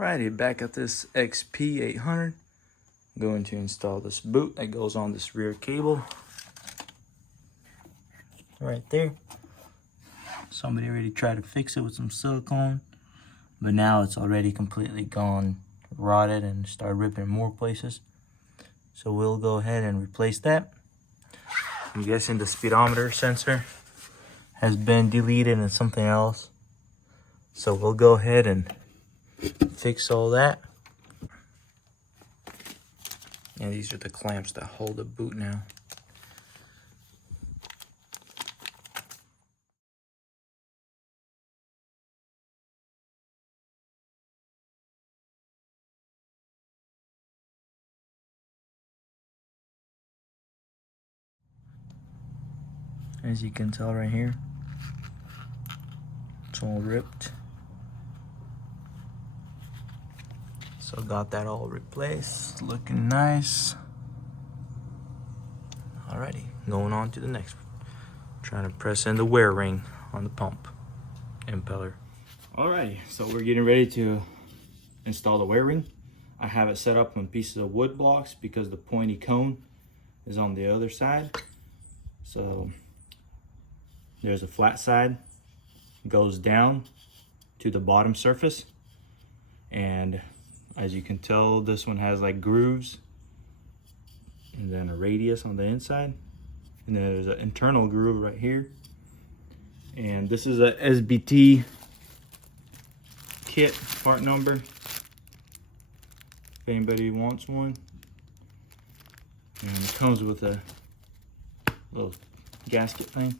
Alrighty, back at this XP800. I'm going to install this boot that goes on this rear cable. Right there. Somebody already tried to fix it with some silicone, but now it's already completely gone, rotted, and started ripping in more places. So we'll go ahead and replace that. I'm guessing the speedometer sensor has been deleted and something else. So we'll go ahead and fix all that. And these are the clamps that hold the boot now. As you can tell right here, it's all ripped. So got that all replaced, looking nice. Alrighty, going on to the next one. Trying to press in the wear ring on the pump impeller. Alrighty, so we're getting ready to install the wear ring. I have it set up on pieces of wood blocks because the pointy cone is on the other side. So there's a flat side, goes down to the bottom surface, and as you can tell, this one has like grooves and then a radius on the inside, and then there's an internal groove right here. And this is a SBT kit part number if anybody wants one, and it comes with a little gasket thing.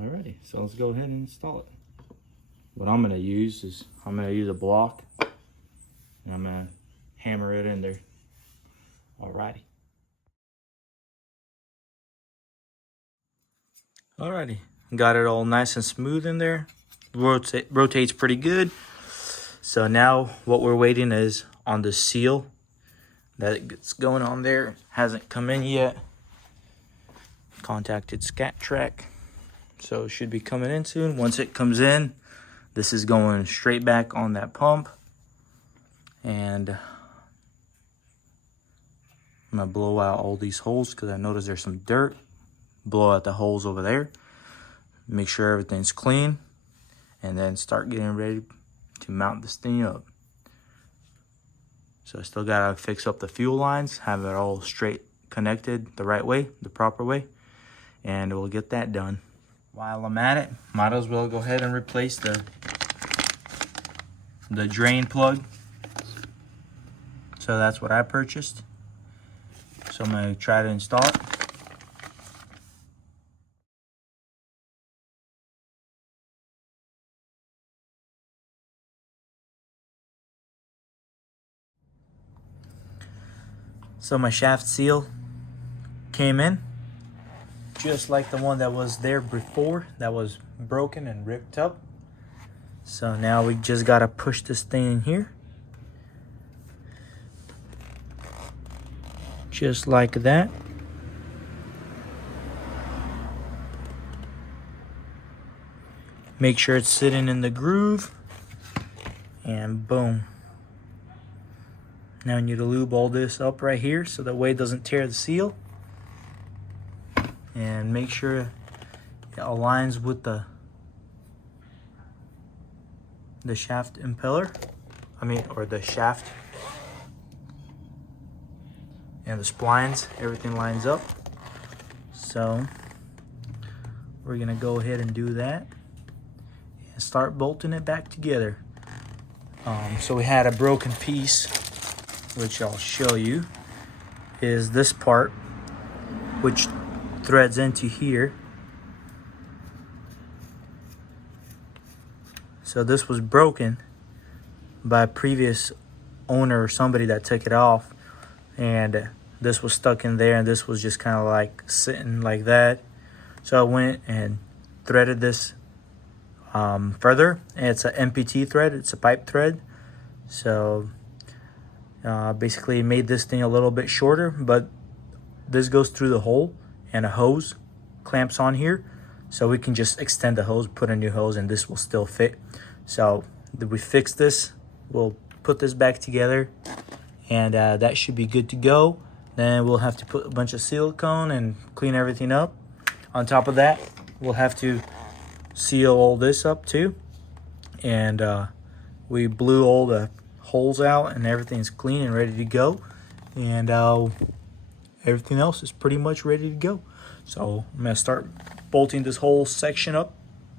Alrighty, so let's go ahead and install it. What I'm gonna use is, I'm gonna use a block and I'm gonna hammer it in there. Alrighty. Alrighty, got it all nice and smooth in there. Rotates pretty good. So now what we're waiting is on the seal that's going on there. Hasn't come in yet. Contacted Scat Track. So it should be coming in soon. Once it comes in, this is going straight back on that pump. And I'm gonna blow out all these holes because I noticed there's some dirt. Blow out the holes over there. Make sure everything's clean. And then start getting ready to mount this thing up. So I still gotta fix up the fuel lines, have it all straight connected the right way, the proper way. And we'll get that done. While I'm at it, might as well go ahead and replace the drain plug. So that's what I purchased. So I'm gonna try to install it. So my shaft seal came in, just like the one that was there before, that was broken and ripped up. So now we just gotta push this thing in here. Just like that. Make sure it's sitting in the groove. And boom. Now I need to lube all this up right here so that way it doesn't tear the seal. And make sure it aligns with the shaft impeller. Or the shaft. And the splines, everything lines up. So we're gonna go ahead and do that and start bolting it back together. So we had a broken piece, which I'll show you, is this part, which threads into here. So this was broken by a previous owner or somebody that took it off, and this was stuck in there, and this was just kind of like sitting like that. So I went and threaded this further, and it's an MPT thread, it's a pipe thread. So basically made this thing a little bit shorter, but this goes through the hole and a hose clamps on here, so we can just extend the hose, put a new hose, and this will still fit. So we fix this. We'll put this back together, and that should be good to go. Then we'll have to put a bunch of silicone and clean everything up. On top of that, we'll have to seal all this up too. And we blew all the holes out, and everything's clean and ready to go. And everything else is pretty much ready to go. So I'm gonna start bolting this whole section up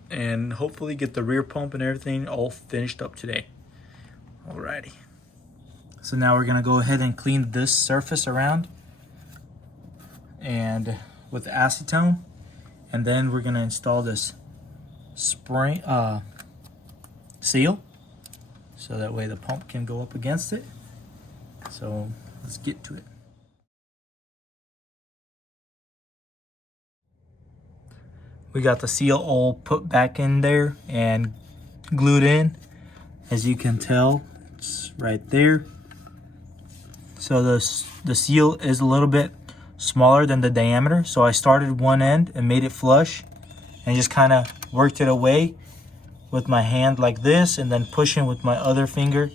and hopefully get the rear pump and everything all finished up today. Alrighty. So now we're gonna go ahead and clean this surface around and with acetone, and then we're gonna install this spring seal, so that way the pump can go up against it. So let's get to it. We got the seal all put back in there and glued in. As you can tell, it's right there. So the seal is a little bit smaller than the diameter. So I started one end and made it flush and just kind of worked it away with my hand like this, and then pushing with my other finger,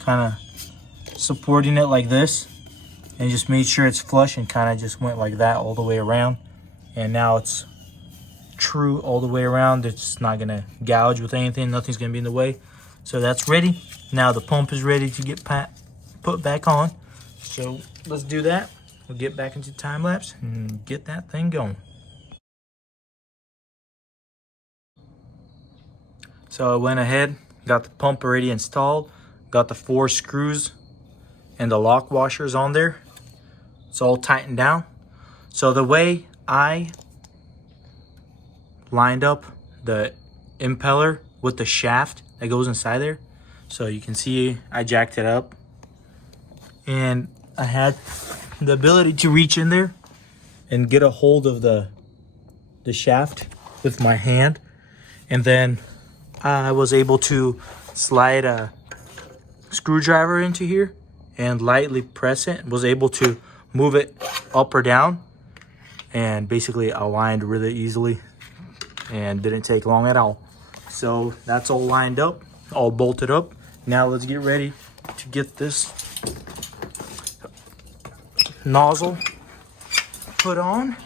kind of supporting it like this, and just made sure it's flush, and kind of just went like that all the way around. And now it's true all the way around. It's not gonna gouge with anything, nothing's gonna be in the way. So that's ready. Now the pump is ready to get put back on. So let's do that. We'll get back into time lapse and get that thing going. So I went ahead, got the pump already installed, got the 4 screws and the lock washers on there. It's all tightened down. So the way I lined up the impeller with the shaft that goes inside there, so you can see I jacked it up, and I had the ability to reach in there and get a hold of the shaft with my hand, and then I was able to slide a screwdriver into here and lightly press it, was able to move it up or down, and basically aligned really easily and didn't take long at all. So that's all lined up, all bolted up. Now let's get ready to get this nozzle put on.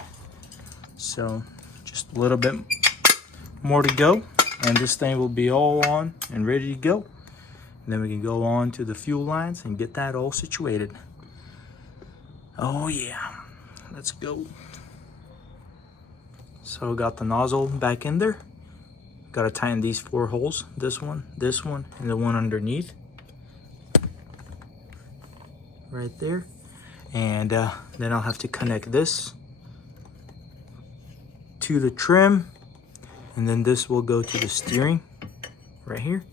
So just a little bit more to go, and this thing will be all on and ready to go. And then we can go on to the fuel lines and get that all situated. Oh yeah, let's go. So got the nozzle back in there. Got to tighten these 4 holes. This one, and the one underneath. Right there. And then I'll have to connect this to the trim. And then this will go to the steering right here.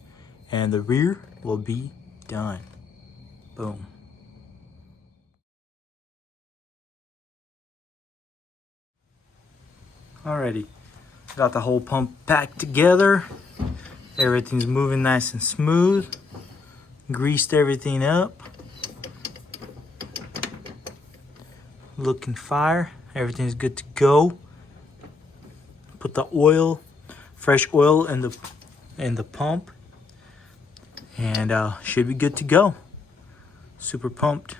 And the rear will be done. Boom. Alrighty, got the whole pump packed together. Everything's moving nice and smooth. Greased everything up. Looking fire. Everything's good to go. Put the oil, fresh oil in the pump, and should be good to go. Super pumped.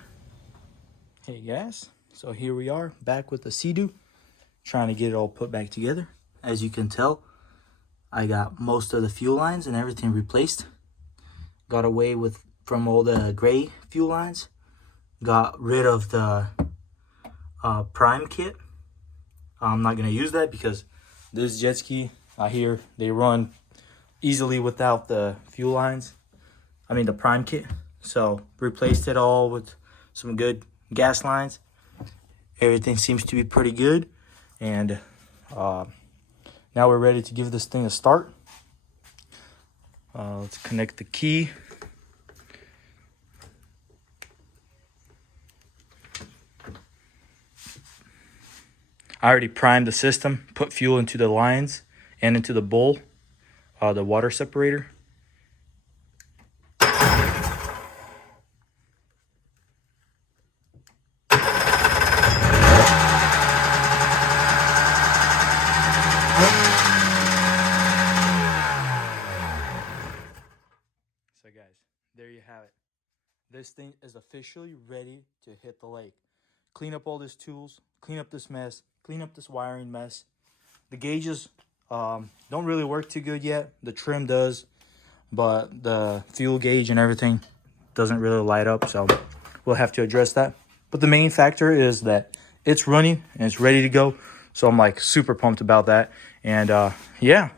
Hey guys, so here we are back with the Sea-Doo, trying to get it all put back together. As you can tell, I got most of the fuel lines and everything replaced. Got away from all the gray fuel lines. Got rid of the prime kit. I'm not gonna use that because this jet ski, I hear they run easily without the fuel lines. I mean the prime kit. So replaced it all with some good gas lines. Everything seems to be pretty good. And now we're ready to give this thing a start. Let's connect the key. I already primed the system, put fuel into the lines and into the bowl, the water separator. right, guys, there you have it. This thing is officially ready to hit the lake. Clean up all these tools, clean up this mess, clean up this wiring mess. The gauges don't really work too good yet. The trim does, but the fuel gauge and everything doesn't really light up, so we'll have to address that. But the main factor is that it's running and it's ready to go, so I'm like super pumped about that. And yeah,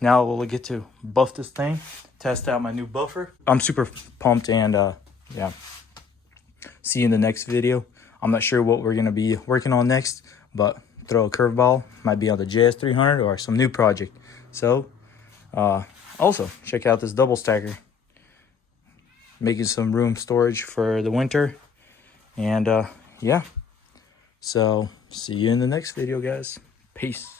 now we'll get to buff this thing, test out my new buffer. I'm super pumped, and yeah, see you in the next video. I'm not sure what we're gonna be working on next, but throw a curveball, might be on the JS300 or some new project. So also check out this double stacker, making some room storage for the winter. And yeah, so see you in the next video, guys. Peace.